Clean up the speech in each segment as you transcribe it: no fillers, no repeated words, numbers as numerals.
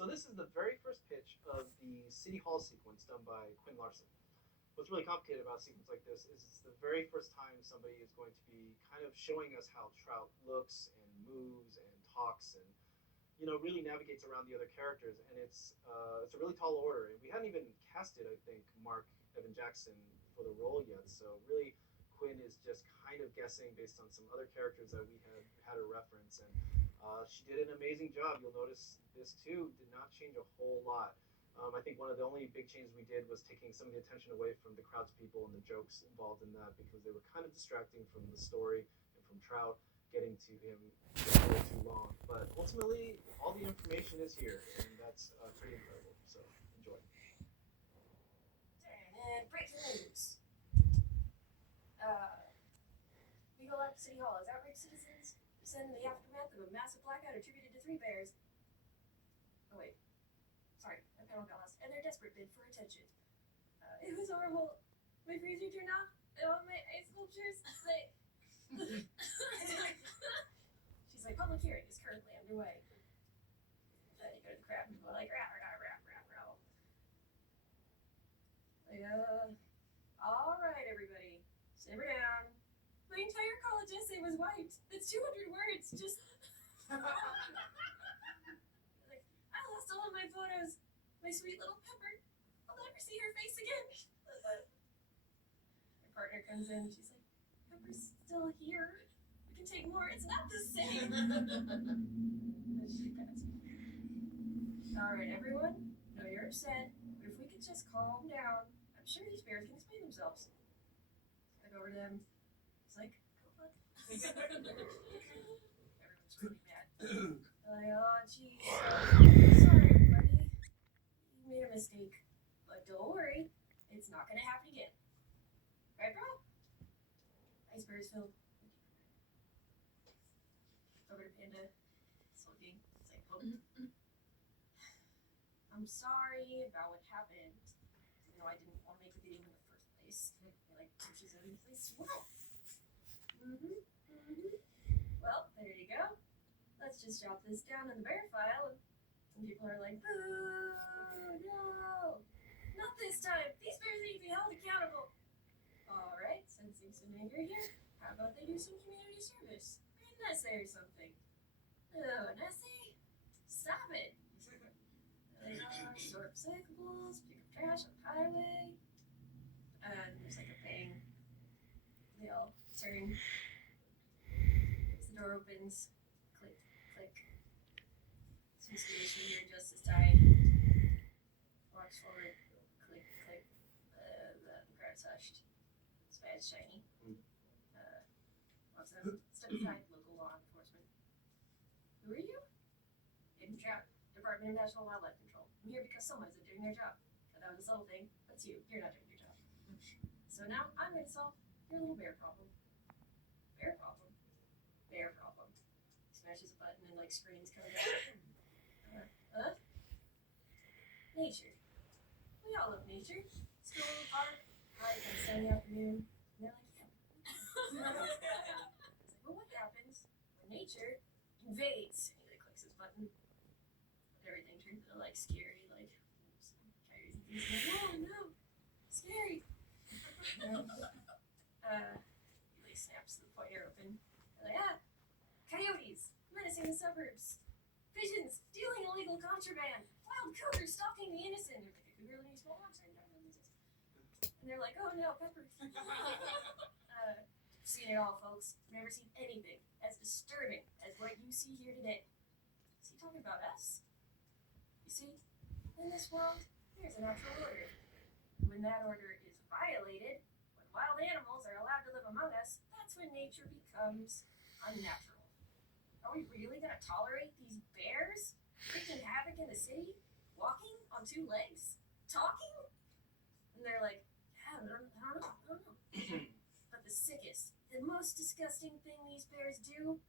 So this is the very first pitch of the City Hall sequence done by Quinn Larson. What's really complicated about a sequence like this is it's the very first time somebody is going to be kind of showing us how Trout looks and moves and talks and really navigates around the other characters, and it's a really tall order. And we hadn't even casted, I think, Mark Evan Jackson for the role yet. So really, Quinn is just kind of guessing based on some other characters that we had a reference, and she did an amazing job. You'll notice this too did not change a whole lot. I think one of the only big changes we did was taking some of the attention away from the crowds people and the jokes involved in that because they were kind of distracting from the story and from Trout getting to him a little too long. But ultimately, all the information is here, and that's pretty incredible. So enjoy. And breaking news. Legal at City Hall has outraged citizens in the aftermath of a massive blackout attributed to three bears. Oh wait, sorry, my panel got lost. And their desperate bid for attention. It was horrible. My freezer turned off, and all my ice sculptures, She's like, public hearing is currently underway. Then you go to the crowd and people are like, rah, rah, rah, rah, rah. Like, alright, everybody, simmer down. My entire college essay was wiped. It's 200 words, just. Like, I lost all of my photos. My sweet little Pepper. I'll never see her face again. My partner comes in, she's like, Pepper's still here. We can take more. It's not the same. She passed. Alright, everyone. I know you're upset, but if we could just calm down, I'm sure these bears can explain themselves. I go over to them. It's like, go on. Everyone's really mad. They're like, oh, jeez. Sorry, everybody. You made a mistake. But don't worry. It's not going to happen again. Right, bro? Ice bears filled. Over to Panda. Sulking. It's like, oh. I'm sorry about what happened. You know, I didn't want to make the video in the first place. It like pushes every place. What? Well, there you go. Let's just jot this down in the bear file. And people are like, boo, no. Not this time. These bears need to be held accountable. Alright, sensing some anger here. How about they do some community service? Read an essay or something. Oh, an essay? Stop it. Sort recyclables, pick up trash on the highway. And there's like a bang. They all turn. As the door opens, click, click. Some station here just as tight. Walks forward, click, click. The crowd's hushed. It's bad, shiny. Walks up, step aside, local law enforcement. Who are you? Hidden Trout, Department of National Wildlife Control. I'm here because someone isn't doing their job. But that was a subtle thing. That's you. You're not doing your job. So now I'm going to solve your little bear problem. Bear problem? Bear problem. He smashes a button and like screams coming out. Nature. We all love nature. School, park, hike on a sunny afternoon. And they're like, yeah. It's like, well, what happens when nature invades? And he like clicks his button. Everything turns into like scary, like coyotes and things. Like, oh no, scary. He like snaps the pointer open. They're like, coyotes menacing the suburbs. Pigeons stealing illegal contraband. Wild cougars stalking the innocent. They're like a cougar living in small rocks. And they're like, oh no, Pepper. Seen it all, folks. Never seen anything as disturbing as what you see here today. Is he talking about us? You see, in this world, there's a natural order. When that order is violated, when wild animals are allowed to live among us, that's when nature becomes unnatural. Are we really going to tolerate these bears wreaking havoc in the city, walking on two legs, talking? And they're like, yeah, I don't know. But the sickest, the most disgusting thing these bears do,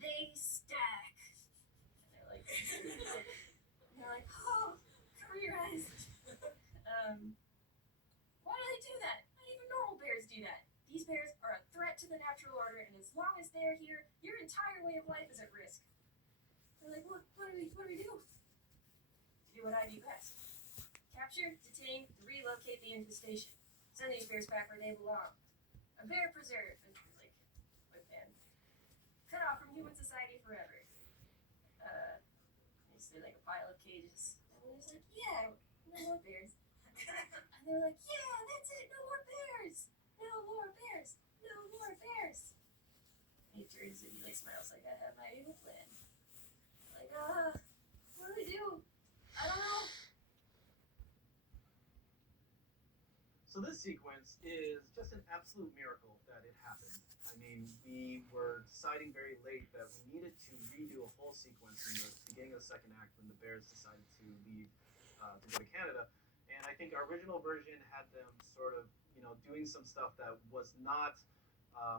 they stack. And they're like, oh, cover your eyes. Why do they do that? Not even normal bears do that. These bears are a threat to the natural order, and as long as they're here, your entire way of life is at risk. They're like, what do we do? do what I do best. Capture, detain, relocate the infestation. Send these bears back where they belong. A bear preserve, like, with them. Cut off from human society forever. Basically like a pile of cages. And he's like, yeah, no more bears. And they're like, yeah, that's it, no more bears. No more bears. No more bears. And he turns and he like smiles like, I have my evil plan. Like, what do we do? I don't know. So this sequence is just an absolute miracle that it happened. I mean, we were deciding very late that we needed to redo a whole sequence in the beginning of the second act when the Bears decided to leave to go to Canada. And I think our original version had them sort of, doing some stuff that was not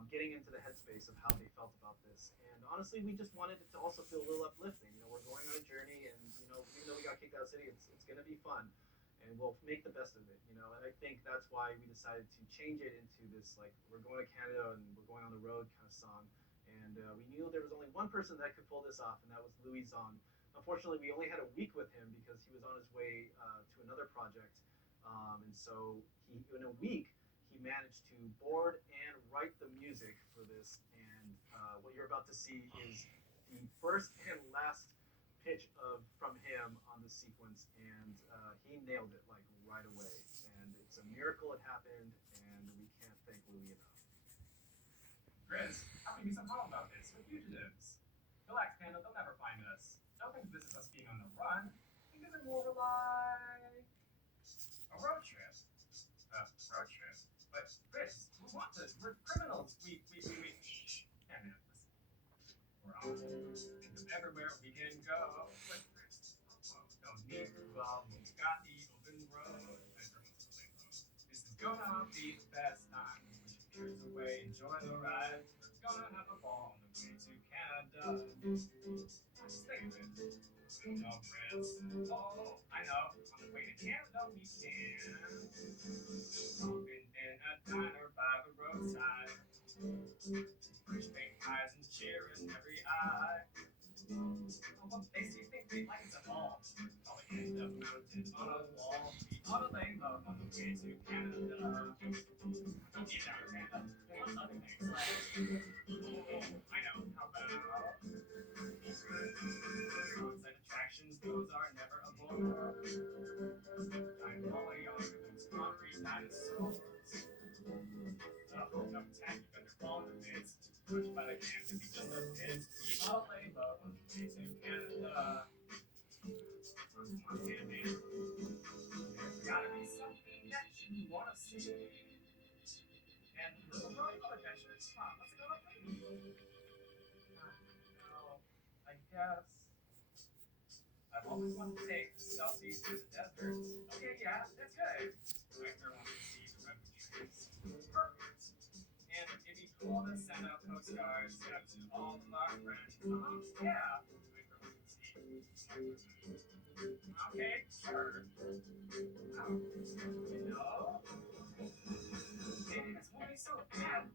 getting into the headspace of how they felt about this. And honestly, we just wanted it to also feel a little uplifting. We're going on a journey, and even though we got kicked out of the city, it's going to be fun and we'll make the best of it, And I think that's why we decided to change it into this like we're going to Canada and we're going on the road kind of song. And we knew there was only one person that could pull this off, and that was Louis Zong. Unfortunately, we only had a week with him because he was on his way to another project, and so in a week he managed to board and write the music for this. And what you're about to see is the first and last pitch of from him on the sequence, and he nailed it like right away. And it's a miracle it happened, and we can't thank Louis enough. Grizz, how can you be so calm about this? We're fugitives. Relax, Panda, they'll never find us. Don't think this is us being on the run. Think of it more like a road trip. Road trip? But Grizz, we're wanted. We're criminals. We. Yeah, man, listen. We're on. Think of everywhere we can go. But Grizz, don't need to love when we got the open road. This is gonna be the best time. Push your fears away, enjoy the ride. We're gonna have a ball on the way to Canada. Just think of it. No friends. Oh, I know. On the way to Canada we can. Stopping in a diner by the roadside. Fresh baked pies and cheer in every eye. Oh, what place do you think they like us at all? Probably end up mounted on a wall. We ought to lay low on the way to Canada. Don't be down, Panda. They want other things like, I know, how about roadside attractions? Those are never a bore. Giant molly on those concrete dinosaurs. No tech, you better fall in the bits. Pushed by the can to be just a bit. We ought to lay low on the way to Canada. Come on, Panda Man. There's gotta be something that you wanna see. And little rodeo adventures. Huh, what's it gonna be? No, I guess. I've always wanted to take selfies in the desert. Okay, yeah, that's good. Director wants to see the redwood trees. Perfect. And it'd be cool to send out postcards out to all of our friends. Yeah. Director wants to see. Okay, sure. Oh, maybe this won't be so bad.